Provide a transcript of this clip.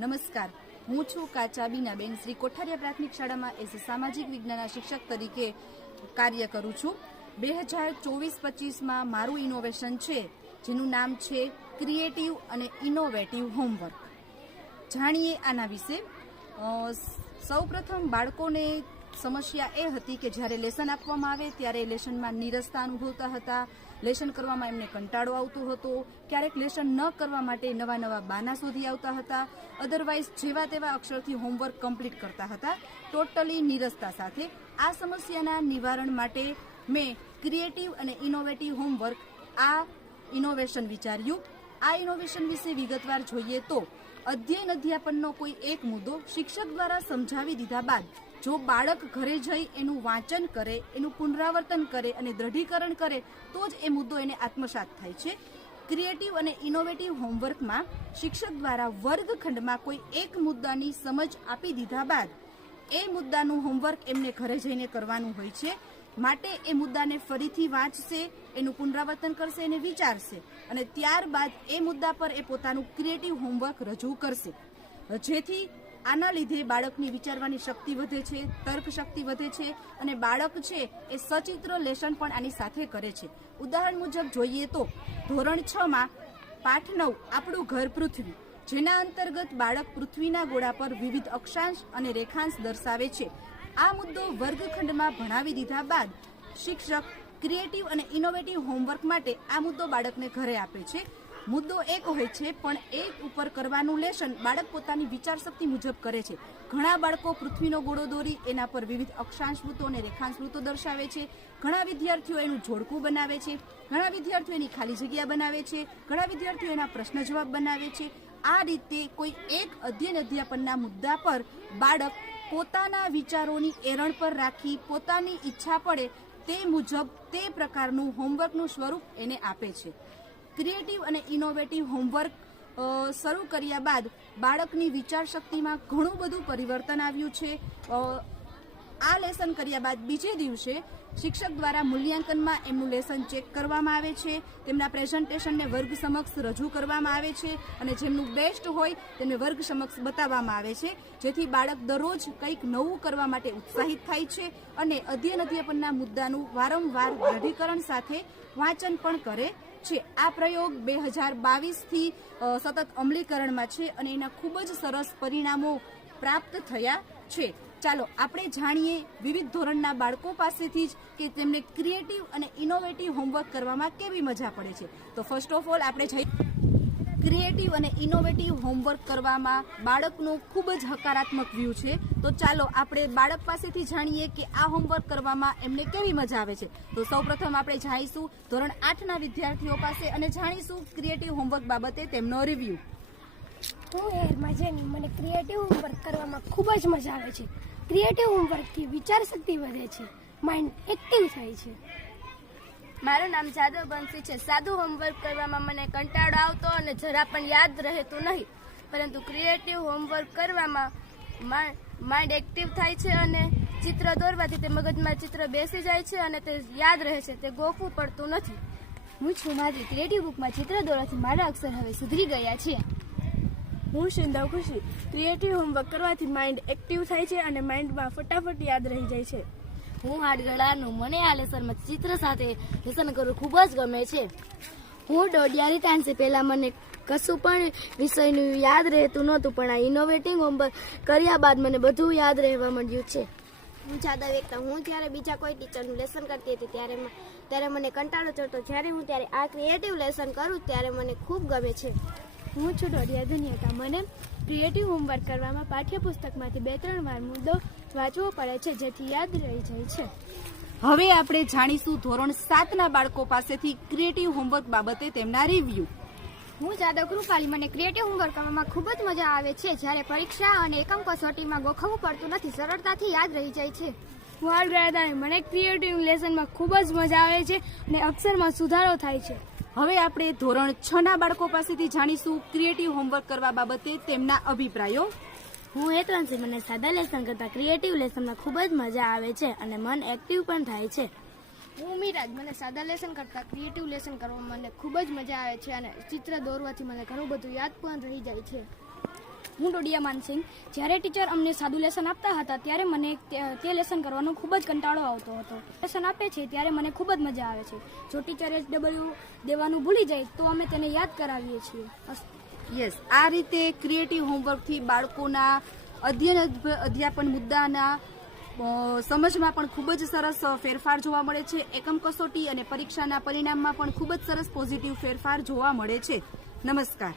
નમસ્કાર. હું છું કાચા બીનાબેન શ્રી કોઠારિયા પ્રાથમિક શાળામાં એઝ સામાજિક વિજ્ઞાનના શિક્ષક તરીકે કાર્ય કરું છું. બે હજાર ચોવીસ પચીસમાં મારું ઇનોવેશન છે, જેનું નામ છે ક્રિએટિવ અને ઇનોવેટિવ હોમવર્ક જાણીએ આના વિશે. સૌપ્રથમ બાળકોને સમસ્યા એ હતી કે જ્યારે લેસન આપવામાં આવે ત્યારે લેસનમાં નીરસતા અનુભવતા હતા. લેસન કરવામાં એમને કંટાળો આવતો હતો. ક્યારેક લેસન ન કરવા માટે નવા નવા બાના શોધી આવતા હતા. અધરવાઇઝ જેવા તેવા અક્ષરથી હોમવર્ક કમ્પ્લીટ કરતા હતા. ટોટલી નીરસતા સાથે આ સમસ્યાના નિવારણ માટે મેં ક્રિએટિવ અને ઇનોવેટિવ હોમવર્ક આ ઇનોવેશન વિચાર્યું. આ ઇનોવેશન વિશે વિગતવાર જોઈએ તો અધ્યયન અધ્યાપનનો કોઈ એક મુદ્દો શિક્ષક દ્વારા સમજાવી દીધા બાદ જો બાળક ઘરે જઈ એનું વાંચન કરે, એનું પુનરાવર્તન કરે અને દ્રઢીકરણ કરે, તો જ એ મુદ્દો એને આત્મસાત થાય છે. ક્રિએટિવ અને ઇનોવેટિવ હોમવર્કમાં શિક્ષક દ્વારા વર્ગખંડમાં કોઈ એક મુદ્દાની સમજ આપી દીધા બાદ એ મુદ્દાનું હોમવર્ક એમને ઘરે જઈને કરવાનું હોય છે. માટે એ મુદ્દાને ફરીથી વાંચશે, એનું પુનરાવર્તન કરશે અને વિચારશે અને ત્યારબાદ એ મુદ્દા પર એ પોતાનું ક્રિએટિવ હોમવર્ક રજૂ કરશે. જેથી આના લીધે બાળકની વિચારવાની શક્તિ વધે છે તર્ક શક્તિ વધે છે અને બાળક છે એ સચિત્ર લેસન પણ આની સાથે કરે છે. ઉદાહરણ મુજબ જોઈએ તો ધોરણ છ માં પાઠ નવ, આપણું ઘર પૃથ્વી. જેના અંતર્ગત બાળક પૃથ્વીના ગોળા પર વિવિધ અક્ષાંશ અને રેખાંશ દર્શાવે છે. આ મુદ્દો વર્ગખંડમાં ભણાવી દીધા બાદ શિક્ષક, ક્રિએટિવ અને ઇનોવેટિવ હોમવર્ક માટે આ મુદ્દો બાળકને ઘરે આપે છે. મુદ્દો એક હોય છે, પણ એક ઉપર કરવાનું લેશન બાળક પોતાની વિચાર શક્તિ મુજબ કરે છે. ઘણા બાળકો પૃથ્વીનો ગોળો દોરી, એના પર વિવિધ અક્ષાંશ વૃત્તો અને રેખાંશવૃત્તો દર્શાવે છે. ઘણા વિદ્યાર્થીઓ એનું જોડકું બનાવે છે. ઘણા વિદ્યાર્થીઓ એની ખાલી જગ્યા બનાવે છે. ઘણા વિદ્યાર્થીઓ એના પ્રશ્ન જવાબ બનાવે છે. આ રીતે કોઈ એક અધ્યયન અધ્યાપનના મુદ્દા પર બાળક પોતાના વિચારોની એરણ પર રાખી પોતાની ઈચ્છા પડે તે મુજબ તે પ્રકારનું હોમવર્કનું સ્વરૂપ એને આપે છે. ક્રિએટિવ અને ઇનોવેટિવ હોમવર્ક શરૂ કર્યા બાદ બાળકની વિચાર શક્તિમાં ઘણું બધું પરિવર્તન આવ્યું છે. આ લેસન કર્યા બાદ બીજે દિવસે શિક્ષક દ્વારા મૂલ્યાંકનમાં એમનું લેસન ચેક કરવામાં આવે છે. તેમના પ્રેઝન્ટેશનને વર્ગ સમક્ષ રજૂ કરવામાં આવે છે અને જેમનું બેસ્ટ હોય તેમને વર્ગ સમક્ષ બતાવવામાં આવે છે. જેથી બાળક દરરોજ કંઈક નવું કરવા માટે ઉત્સાહિત થાય છે અને અધ્યયન અધ્યાપનના મુદ્દાનું વારંવાર દ્રઢીકરણ સાથે વાંચન પણ કરે. છે. આ પ્રયોગ બે હજાર બાવીસથી સતત અમલીકરણમાં છે અને એના ખૂબ જ સરસ પરિણામો પ્રાપ્ત થયા છે. ચાલો, આપણે જાણીએ વિવિધ ધોરણના બાળકો પાસેથી જ કે તેમને ક્રિએટિવ અને ઇનોવેટિવ હોમવર્ક કરવામાં કેવી મજા પડે છે. તો ફર્સ્ટ ઓફ ઓલ આપણે જઈ ક્રિએટિવ અને ઇનોવેટિવ હોમવર્ક કરવામાં બાળકનો ખૂબ જ હકારાત્મક વ્યૂ છે. તો ચાલો આપણે બાળક પાસેથી જાણીએ કે આ હોમવર્ક કરવામાં એમને કેવી મજા આવે છે. તો સૌપ્રથમ આપણે જાણીશું ધોરણ આઠના વિદ્યાર્થીઓ પાસે અને જાણીશું ક્રિએટિવ હોમવર્ક બાબતે તેમનો રિવ્યૂ. હું હેરમાં જેની મને ક્રિએટિવ હોમવર્ક કરવામાં ખૂબ જ મજા આવે છે. ક્રિએટિવ હોમવર્કથી વિચાર શક્તિ વધે છે. માઇન્ડ એક્ટિવ થાય છે. મારું નામ જાદવ બંસી છે. સાદું હોમવર્ક કરવામાં મને કંટાળો આવતો અને જરા પણ યાદ રહેતું નહીં. પરંતુ ક્રિએટિવ હોમવર્ક કરવામાં માઇન્ડ એક્ટિવ થાય છે અને ચિત્ર દોરવાથી તે મગજમાં ચિત્ર બેસી જાય છે અને તે યાદ રહે છે. તે ગોખવું પડતું નથી. હું છું મારી ક્રિએટિવ બુકમાં ચિત્ર દોરવાથી મારા અક્ષર હવે સુધરી ગયા છે. હું શિંદા ખુશી. ક્રિએટિવ હોમવર્ક કરવાથી માઇન્ડ એક્ટિવ થાય છે અને માઇન્ડમાં ફટાફટ યાદ રહી જાય છે. હું હાડગળાનું મને આ લેસનમાં ચિત્ર સાથે લેસન કરવું ખૂબ જ ગમે છે. હું દોઢિયારી ટાંસે પહેલાં મને કશું પણ વિષયનું યાદ રહેતું નહોતું, પણ આ ઇનોવેટિવ હોમવર્ક કર્યા બાદ મને બધું યાદ રહેવા મળ્યું છે. હું જાદવ એકતા હું જ્યારે બીજા કોઈ ટીચરનું લેસન કરતી હતી, ત્યારે ત્યારે મને કંટાળો ચડતો. જ્યારે હું ત્યારે આ ક્રિએટિવ લેસન કરું ત્યારે મને ખૂબ ગમે છે. હું છું ડોડિયા ધન્યતા મને ક્રિએટિવ હોમવર્ક કરવામાં પાઠ્યપુસ્તકમાંથી બે ત્રણ વાર મુદ્દો વાંચવો પડે છે જેથી યાદ રહી જાય છે. હવે આપણે જાણીશું ધોરણ સાતના બાળકો પાસેથી ક્રિએટિવ હોમવર્ક બાબતે તેમના રિવ્યૂ હું જાદવ કૃપાલી. મને ક્રિએટિવ હોમવર્ક કરવામાં ખૂબ જ મજા આવે છે. જ્યારે પરીક્ષા અને એકમ કસોટીમાં ગોખવવું પડતું નથી સરળતાથી યાદ રહી જાય છે. હું હાડગળા મને ક્રિએટિવ લેસનમાં ખૂબ જ મજા આવે છે અને અક્ષરમાં સુધારો થાય છે. હવે આપણે ધોરણ છ ના બાળકો પાસેથી જાણીશું ક્રિએટિવ હોમવર્ક કરવા બાબતે તેમના અભિપ્રાયો. હું હેતવંશી મને સાદા લેસન કરતાં ક્રિએટિવ લેસનમાં ખૂબ જ મજા આવે છે અને મન એક્ટિવ પણ થાય છે. હું મિરાજ મને સાદા લેસન કરતાં ક્રિએટિવ લેસન કરવામાં મને ખૂબ જ મજા આવે છે અને ચિત્ર દોરવાથી મને ઘણું બધું યાદ પણ રહી જાય છે. હું ડોડિયા માનસિંગ જ્યારે ટીચર અમને સાદું લેસન આપતા હતા, ત્યારે મને તે લેસન કરવાનો ખૂબ જ કંટાળો આવતો હતો. લેસન આપે છે ત્યારે મને ખૂબ જ મજા આવે છે. જો ટીચર એચ ડબલ્યુ દેવાનું ભૂલી જાય, તો અમે તેને યાદ કરાવીએ છીએ. યસ આ રીતે ક્રિએટિવ હોમવર્કથી બાળકોના અધ્યયન અધ્યાપન મુદ્દાના સમજમાં પણ ખૂબ જ સરસ ફેરફાર જોવા મળે છે. એકમ કસોટી અને પરીક્ષાના પરિણામમાં પણ ખૂબ જ સરસ પોઝિટિવ ફેરફાર જોવા મળે છે. નમસ્કાર.